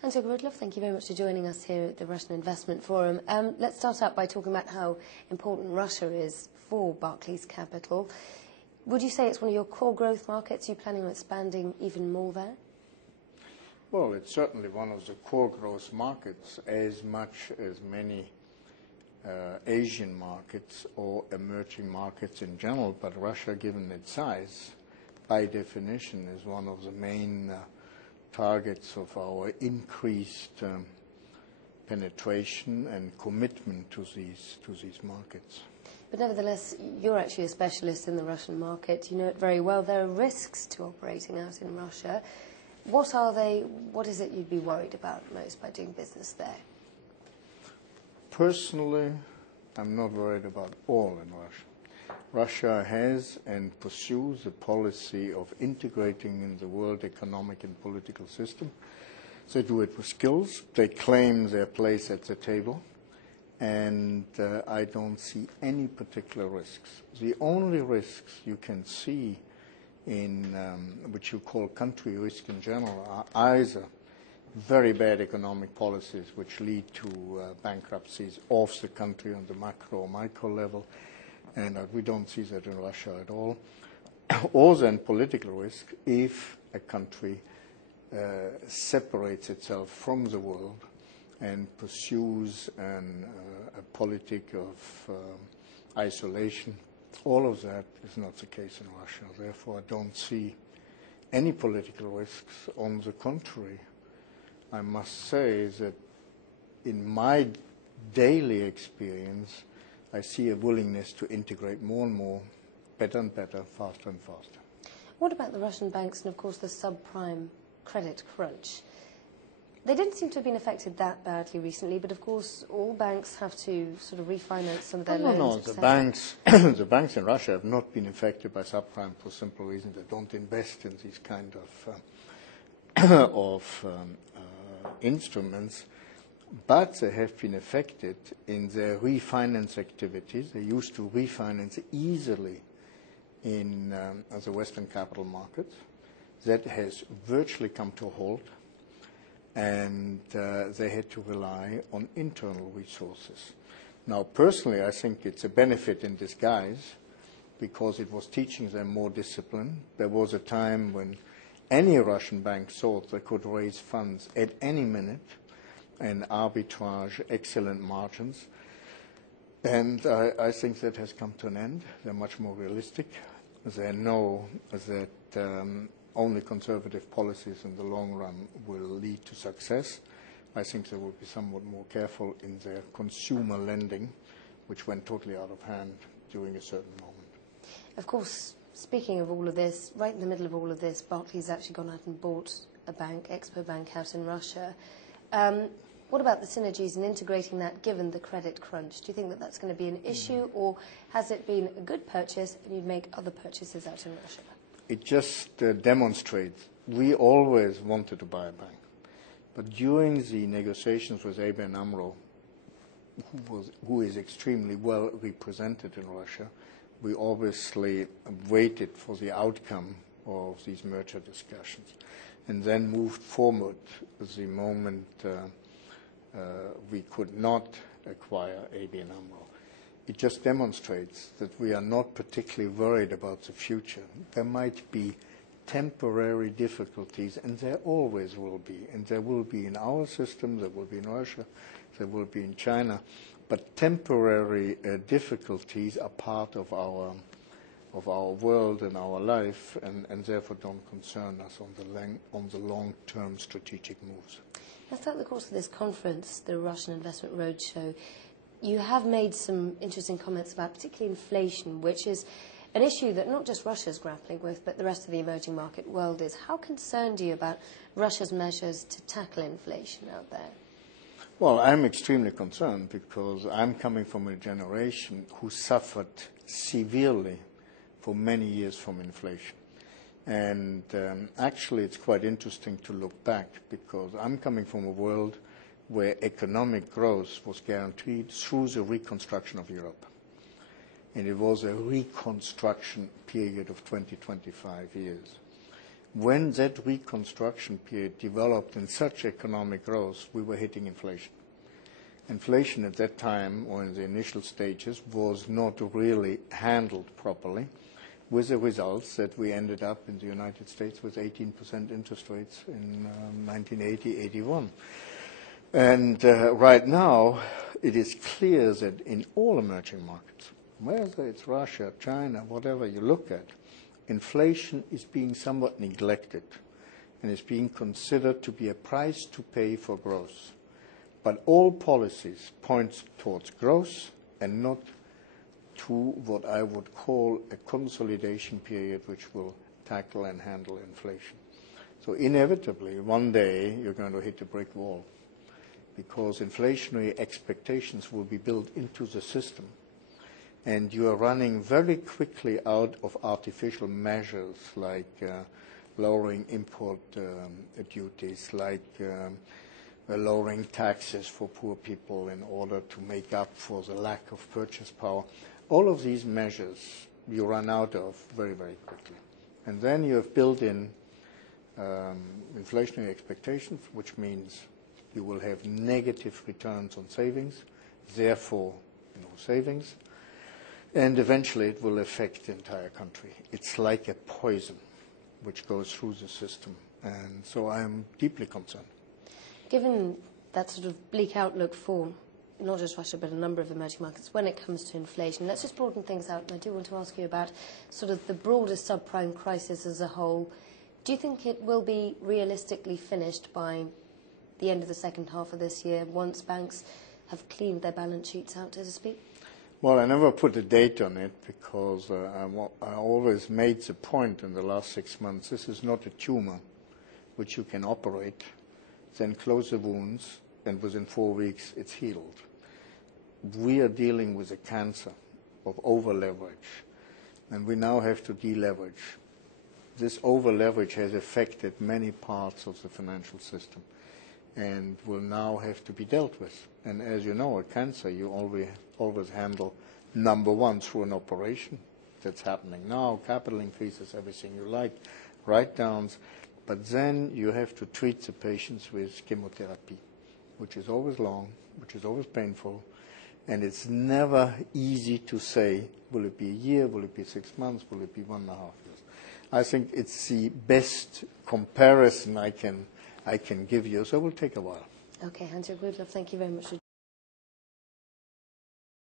Hans-Joerg Rudloff, thank you very much for joining us here at the Russian Investment Forum. Let's start out by talking about how important Russia is for Barclays Capital. Would you say it's one of your core growth markets? Are you planning on expanding even more there? Well, it's certainly one of the core growth markets, as much as many Asian markets or emerging markets in general. But Russia, given its size, by definition, is one of the main targets of our increased penetration and commitment to these markets. But nevertheless, you're actually a specialist in the Russian market. You know it very well. There are risks to operating out in Russia. What are they? What is it you'd be worried about most by doing business there? Personally, I'm not worried about all in Russia. Russia has and pursues a policy of integrating in the world economic and political system. They do it with skills. They claim their place at the table. And I don't see any particular risks. The only risks you can see in which you call country risk in general are either very bad economic policies which lead to bankruptcies of the country on the macro or micro level, and we don't see that in Russia at all, or then political risk if a country separates itself from the world and pursues a politic of isolation. All of that is not the case in Russia. Therefore, I don't see any political risks. On the contrary, I must say that in my daily experience, I see a willingness to integrate more and more, better and better, faster and faster. What about the Russian banks and, of course, the subprime credit crunch? They didn't seem to have been affected that badly recently, but of course all banks have to sort of refinance some of their loans. No, the banks in Russia have not been affected by subprime for simple reason. They don't invest in these kind of instruments, but they have been affected in their refinance activities. They used to refinance easily in the Western capital markets. That has virtually come to a halt. And they had to rely on internal resources. Now, personally, I think it's a benefit in disguise because it was teaching them more discipline. There was a time when any Russian bank thought they could raise funds at any minute and arbitrage excellent margins. And I think that has come to an end. They're much more realistic. They know that only conservative policies in the long run will lead to success. I think they will be somewhat more careful in their consumer lending, which went totally out of hand during a certain moment. Of course, speaking of all of this, right in the middle of all of this, Barclays actually gone out and bought a bank, Expo Bank, out in Russia. What about the synergies and integrating that given the credit crunch? Do you think that that's going to be an issue, or has it been a good purchase and you'd make other purchases out in Russia? It just demonstrates we always wanted to buy a bank. But during the negotiations with ABN AMRO, who is extremely well represented in Russia, we obviously waited for the outcome of these merger discussions and then moved forward the moment we could not acquire ABN AMRO. It just demonstrates that we are not particularly worried about the future. There might be temporary difficulties, and there always will be. And there will be in our system, there will be in Russia, there will be in China. But temporary difficulties are part of our world and our life, and therefore don't concern us on the long-term strategic moves. Now, throughout the course of this conference, the Russian Investment Roadshow, you have made some interesting comments about particularly inflation, which is an issue that not just Russia is grappling with, but the rest of the emerging market world is. How concerned are you about Russia's measures to tackle inflation out there? Well, I'm extremely concerned because I'm coming from a generation who suffered severely for many years from inflation. And actually, it's quite interesting to look back because I'm coming from a world where economic growth was guaranteed through the reconstruction of Europe. And it was a reconstruction period of 20, 25 years. when that reconstruction period developed in such economic growth, we were hitting inflation. Inflation at that time, or in the initial stages, was not really handled properly, with the results that we ended up in the United States with 18% interest rates in 1980-81. And right now, it is clear that in all emerging markets, whether it's Russia, China, whatever you look at, inflation is being somewhat neglected and is being considered to be a price to pay for growth. But all policies point towards growth and not to what I would call a consolidation period which will tackle and handle inflation. So inevitably, one day you're going to hit a brick wall because inflationary expectations will be built into the system. And you are running very quickly out of artificial measures like lowering import duties, like lowering taxes for poor people in order to make up for the lack of purchase power. All of these measures you run out of very, very quickly. And then you have built in inflationary expectations, which means you will have negative returns on savings, therefore no savings, and eventually it will affect the entire country. It's like a poison which goes through the system, and so I am deeply concerned. Given that sort of bleak outlook for not just Russia but a number of emerging markets when it comes to inflation, let's just broaden things out, and I do want to ask you about sort of the broader subprime crisis as a whole. Do you think it will be realistically finished by the end of the second half of this year, once banks have cleaned their balance sheets out, so to speak? Well, I never put a date on it because I always made the point in the last 6 months, this is not a tumor which you can operate, then close the wounds, and within 4 weeks it's healed. We are dealing with a cancer of over-leverage, and we now have to deleverage. This over-leverage has affected many parts of the financial system and will now have to be dealt with. And as you know, a cancer you always handle, number one, through an operation. That's happening now, capital increases, everything you like, write-downs. But then you have to treat the patients with chemotherapy, which is always long, which is always painful, and it's never easy to say, will it be a year, will it be 6 months, will it be 1.5 years? I think it's the best comparison I can give you, so it will take a while. Okay, Hans-Joerg Rudloff, thank you very much for